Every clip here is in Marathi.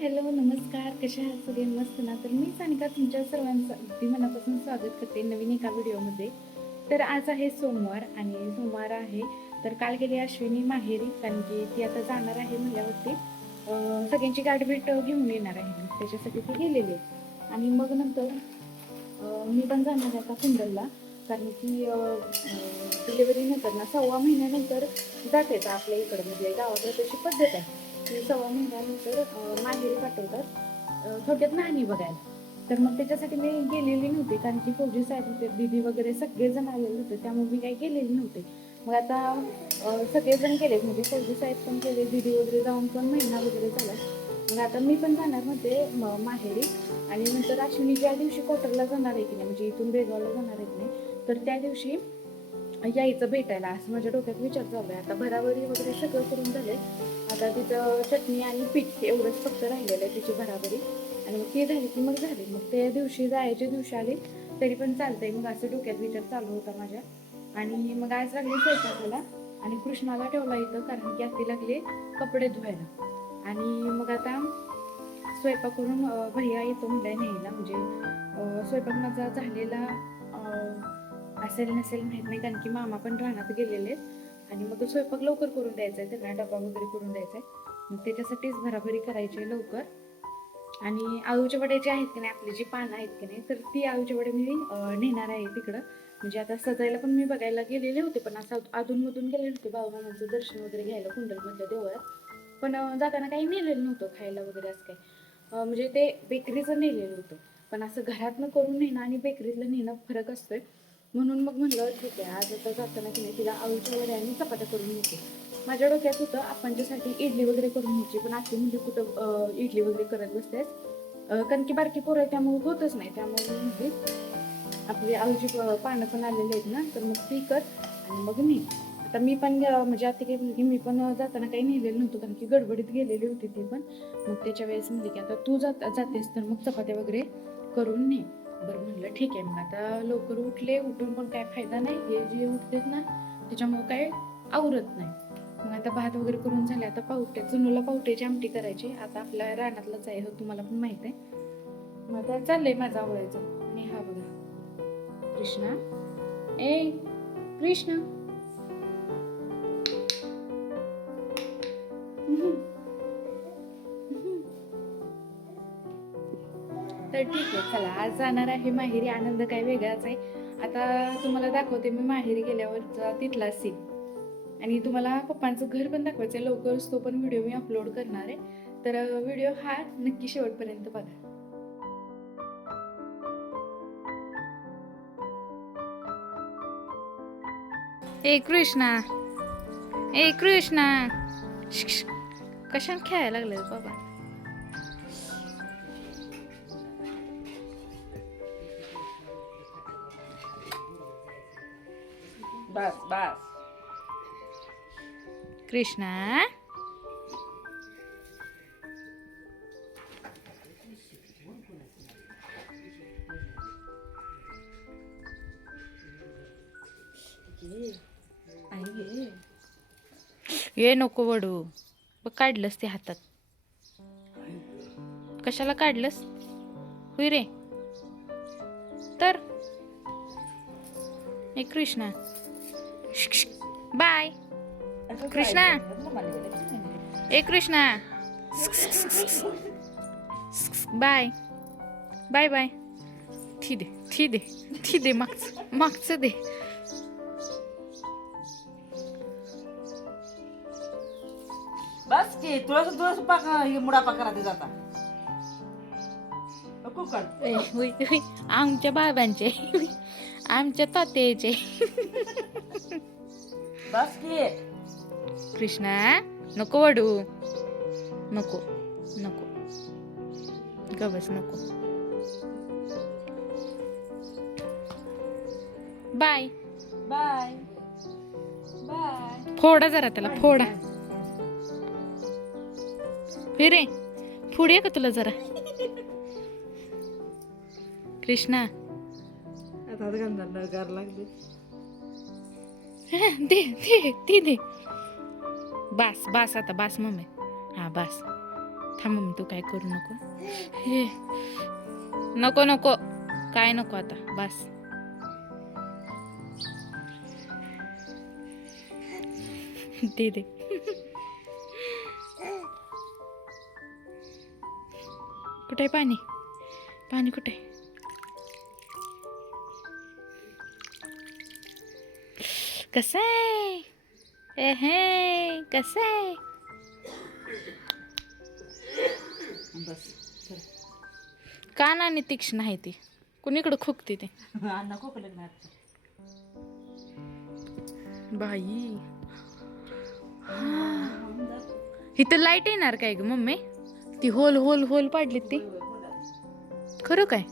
हॅलो नमस्कार, कशा आहात सगळे? मस्त ना? तर मी सानिका तुमच्या सर्वांचं अगदी मनापासून स्वागत करते नवीन एका व्हिडिओमध्ये. तर आज आहे सोमवार आणि सोमवार आहे. तर काल गेली अश्विनी माहेरी, कारण की ती आता जाणार आहे म्हणल्यावरती सगळ्यांची गाठभेट घेऊन येणार आहे, त्याच्यासाठी ती गेलेली आहे. आणि मग नंतर मी पण जाणार आहे आता कुंडलला, कारण की डिलिव्हरी नंतर ना 6 महिन्यानंतर जाते आपल्या इकडं, म्हणजे गावाकडे तशी पद्धत आहे की 6 महिन्यानंतर माहेरी पाठवतात थोडक्यात नाणी बघायला. तर मग त्याच्यासाठी मी गेलेली नव्हते, कारण की फौजी साहेब होते, दीदी वगैरे सगळेजण आलेले होते, त्यामुळे मी काही गेलेली नव्हते. मग आता सगळेजण गेले, म्हणजे फौजी साहेब पण गेले, दीदी वगैरे जाऊन पण महिना वगैरे झाला. मग आता मी पण जाणार म्हणते माहेरी. आणि नंतर अश्विनी ज्या दिवशी क्वार्टरला जाणार आहे की नाही, म्हणजे इथून बेळगावला जाणार आहे की नाही, तर त्या दिवशी यायचं भेटायला असं माझ्या डोक्यात विचार चालू आहे. आता भराभरी वगैरे सगळं करून झाले, आता तिथं चटणी आणि पीठ एवढंच फक्त राहिलेलं आहे तिची भराभरी. आणि मग ती झाली की मग झाली, मग त्या दिवशी जायच्या दिवशी आली तरी पण चालतंय, मग असं डोक्यात विचार चालू होता माझ्या. आणि मग आज लागले स्वयंपाकाला आणि कृष्णाला ठेवला इथं, कारण की आधी लागले कपडे धुवायला. आणि मग आता स्वयंपाक करून भैया येतो म्हणलाय न्यायला, म्हणजे स्वयंपाक माझा झालेला असेल नसेल माहीत नाही, कारण की मामा पण रानात गेलेले आणि मग स्वयंपाक लवकर करून द्यायचा आहे त्यांना, डबा वगैरे करून द्यायचा आहे, मग त्याच्यासाठीच भराभरी करायची आहे लवकर. आणि आळूच्या वड्याची आहेत की नाही, आपली जी पानं आहेत की नाही, तर ती आळूच्या वडे मी नेणार आहे तिकडं. म्हणजे आता सजायला पण मी बघायला गेलेले होते, पण असं अधूनमधून गेलेले होते बाळूमामाचं दर्शन वगैरे घ्यायला कुंडलमधल्या देवळात. पण जाताना काही नेलेलं नव्हतं खायला वगैरे असं काही. म्हणजे ते बेकरीचं नेलेलं होतं, पण असं घरातनं करून नेणं आणि बेकरीतलं नेणं फरक असतोय. म्हणून मग म्हणलं ठीक आहे, आज आता जाताना की नाही तिला आळूच्या वड्या आणि चपात्या करून न्यायची. माझ्या डोक्यात होतं आपणच्यासाठी इडली वगैरे करून न्यायची, पण आधी म्हणजे कुठं इडली वगैरे करत बसतेस, कारण की बारकी पोरं आहे त्यामुळे होतच नाही. त्यामुळे म्हणजे आपली आळूची पानं पण आलेली आहेत ना, तर मग ती कर आणि मग मी आता मी पण म्हणजे आता काही मुलगी मी पण जाताना काही नेलेलं नव्हतं, कारण की गडबडीत गेलेली होती ती पण. मग त्याच्या वेळेस म्हणले की आता तू जातेस तर मग चपात्या वगैरे करून ने. बरं म्हणलं ठीक आहे. मग आता लवकर उठून पण काय फायदा नाही, हे जे उठतेत ना त्याच्यामुळे काय आवरत नाही. मग आता भात वगैरे करून झाले, आता जुनूला पावट्याची आमटी करायची. आता आपल्या रानातलाच आहे हो, तुम्हाला पण माहित आहे. मग आता चाललंय माझं आवडायचं. आणि हा बघा कृष्णा, ए कृष्णा, तर ठीक आहे चला, आज जाणार आहे माहेरी. आनंद काय वेगळाच आहे. आता तुम्हाला दाखवते मी माहेरी गेल्यावर तिथला सीन, आणि तुम्हाला पप्पांचं घर पण दाखवायचं आहे लवकरच, तो पण व्हिडिओ मी अपलोड करणार आहे. तर व्हिडिओ हा नक्की शेवटपर्यंत बघा. ए कृष्णा, ए कृष्णा, कशाने खेळायला लागले बाबा? बस बस. कृष्णा, ये नको वडू. बघ काढलंस ते हातात, कशाला काढलंस? होय रे. तर ए कृष्णा, बाय कृष्णा, ए कृष्णा, बाय बाय बाय. ठी दे मागचं दे. बस की तुळस पाक हे मुडा पाक करायचे जाता नको कर. आमच्या बाबांचे, आमच्या तात्याचे. बस की कृष्णा नको वडू, नको नको, गबस नको. Bye bye bye. फोडा जरा त्याला, फोडा. फिरे फोडूया का तुला जरा? कृष्णा आता गार लागले. दे. बास आता बास मम्मी, हा बास. थांब मम्मी तू काय करू नको. हे नको नको काय नको आता बस. दे दे. कुठे आहे पाणी? पाणी कुठे आहे? कसं आहे? हे कसं आहे? बस चल. का नानी तीक्ष्ण आहे ती? कुणीकडे खोकते ते? अण्णा खोकलं ना आता. बाई इथं लाईट येणार काय ग मम्मी? ती होल होल होल पाडली ती खरं काय?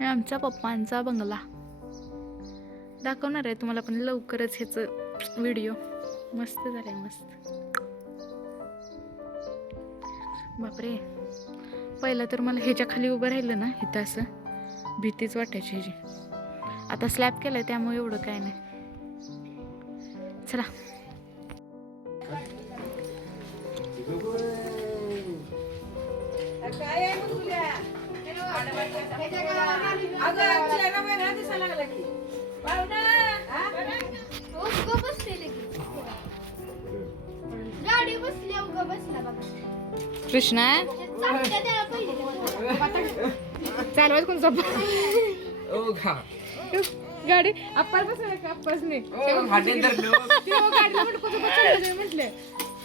हे आमच्या पप्पांचा बंगला दाखवणार आहे तुम्हाला पण लवकरच ह्याच व्हिडिओ. मस्त झालाय मस्त. बापरे पहिलं तर मला ह्याच्या खाली उभं राहिलं ना इथं असं भीतीच वाटायची ह्याची. आता स्लॅब केलंय त्यामुळे एवढं काय नाही. चला कृष्णा चालवायच कोण सोप गाडी आप्पाच बसला का? आप्पाच नाही गाडीला म्हटलं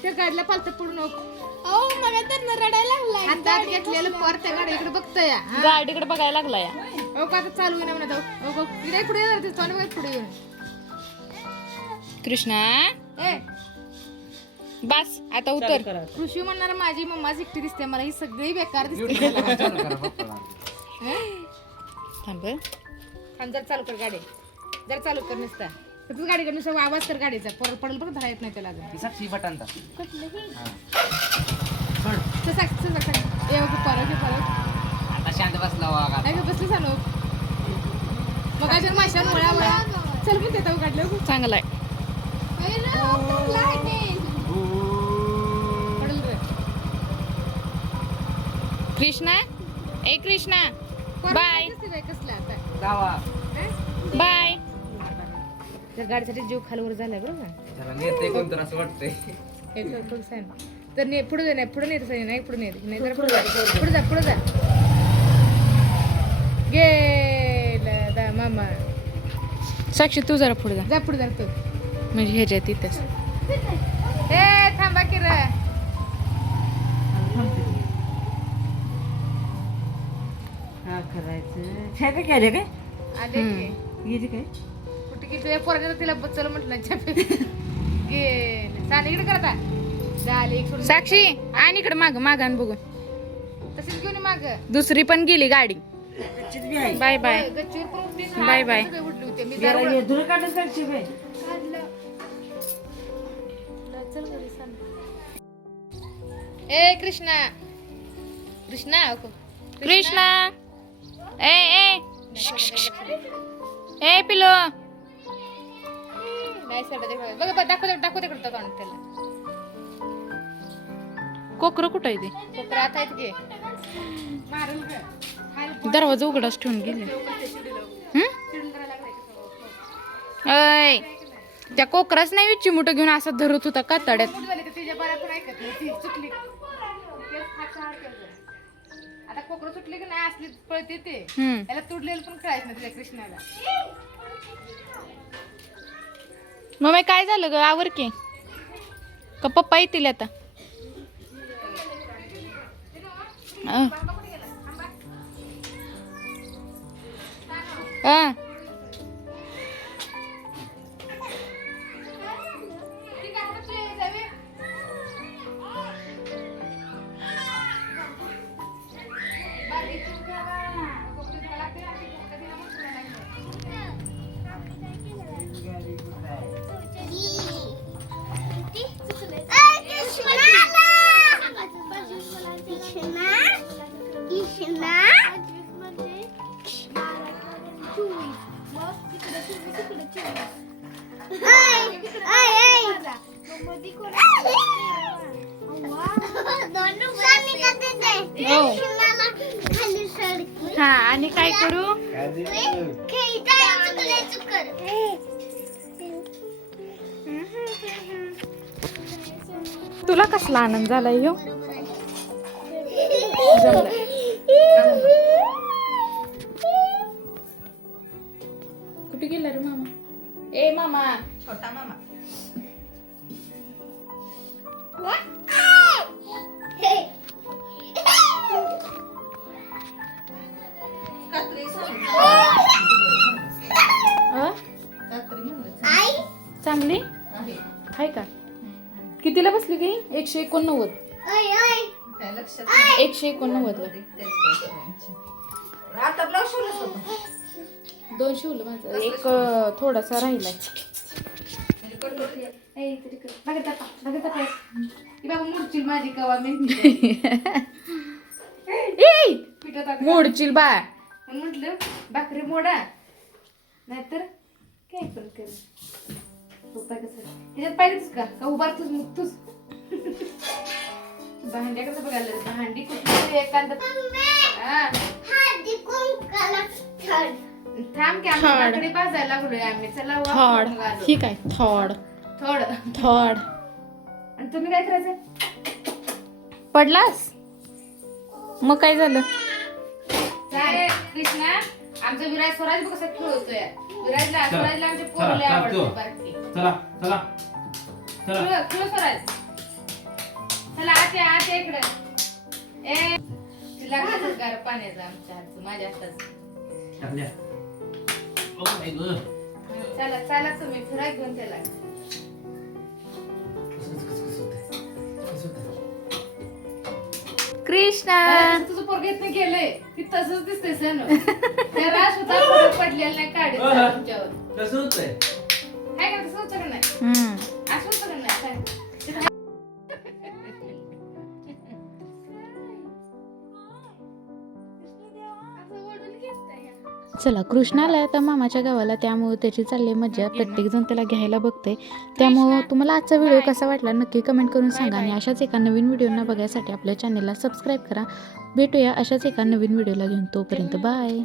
त्या गाडीला पालत पडू नको. मला तर रडायला लागला. हातात घेतलेलं पर त्या गाडीकडे बघतोय गाडीकडे बघायला लागला या. हो का आता चालू आहे म्हणा. इकडे पुढे येणार ते चालू पुढे येऊन. कृष्णा ए बस आता उतर. कृषी म्हणणार माझी मम्मा एकटी दिसते मला. ही सगळी बेकार दिसते. थांब थांब जर चालू कर गाडी. जर चालू कर नसता तू गाडीकडे नुसतं आवाज कर गाडीचा. पडल पण धरा येत नाही त्याला. साक्षी बटन दा आता शांत बसला वागा. बसली चालू मग अजून माशा मुळा मुळा चल पण देता काढलं चांगलं आहे. कृष्णा ए कृष्णा बाय जावा बाय. त्या गाडीसाठी जीव खालवर झालाय बरोबर. त्याला नेते कोण तर असं वाटतंय. तर पुढे नाही पुढे नेत नाही पुढे नेत नाही तर पुढे जा पुढे जा. गेला मामा. साक्षी तू जरा पुढे जा पुढे जा तू म्हणजे ह्याच्यात तिथेच. ए थांबा की रे. हा करायचं काय काय काय आले गेली काय कुठे की तुझ्या पोराच्या तिला चल म्हटलं गेले. चाल इकडे करता झाले. साक्षी आणि इकडे माग माग आणि बघू तशीच घेऊन माग. दुसरी पण गेली गाडी. Bye bye bye bye. उठली होती मी धुर काढत जायची बाई. ए कृष्णा कृष्णा कृष्णा ए ए ए पिलो नाही सर बघ दाखव तिकडं तोंड त्याला. कोकरं कुठं आहे ते? कोकरं आता आहेत की दरवाजा उघडाच ठेवून गेले. अय त्या कोकराच नाही चिमुट घेऊन असा धरत होता कातड्यात. आता कोकरं सुटले की नाही असली पळते ते. त्याला तुडलेलं पण कळायचं नाही तुझ्या कृष्णाला. मग काय झालं ग आवर की का पप्पा येतील आता. करू? तुला कसला आनंद झाला ह्यो? जमलं. कुठे गेला रे मामा? ए मामा, छोटा मामा अ? चांगली आहे का? कितीला बसली ती? 189. काय लक्षात 189 ला. आता ब्लाऊज शिवलंच होतं 2 शिवलं माझं. एक थोडासा राहिलाय. मोडशील बा म्हटलं भाकरी मोडा नाहीतर काय पण कर. ह्याच्यात पाहिजेच का उभारतोच मग तूच भांड्या कसं बघायला भांडी कुठली एखाद थांब की आमच्याकडे भाजायला लागलोय आम्ही. चला थोड ठीक आहे. थोड थोड थोड. आणि तुम्ही काय करायचं? पडलास मग काय झालं? कृष्णा आमचा विराज स्वराज बघ कसं खेळतोय. विराजला आमचे पोरले आवडते. चला चला चला खेळ स्वराज. चला आते इकडे. ए तिला गार पाण्याचा आमच्या हातचं माझ्या हाताचं. चला चला तुम्ही फिरा घेऊन त्याला. कृष्णा तुझं पोरग इथनं गेलंय की तसंच दिसतंय सण. त्या रास होता फरक पडलेला नाही काढत तुमच्यावर. कसं होतंय? काय का तसं होतं का नाही? असं होतं का नाही सांग. चला कृष्णाला आता मामाच्या गावाला त्यामुळे त्याची चालली मज्जा. प्रत्येक जण त्याला घ्यायला बघते. त्यामुळे तुम्हाला आजचा व्हिडिओ कसा वाटला नक्की कमेंट करून सांगा. आणि अशाच एका नवीन व्हिडिओना बघायसाठी आपल्या चॅनलला सबस्क्राईब करा. भेटूया अशाच एका नवीन व्हिडिओला घेऊन. तोपर्यंत बाय.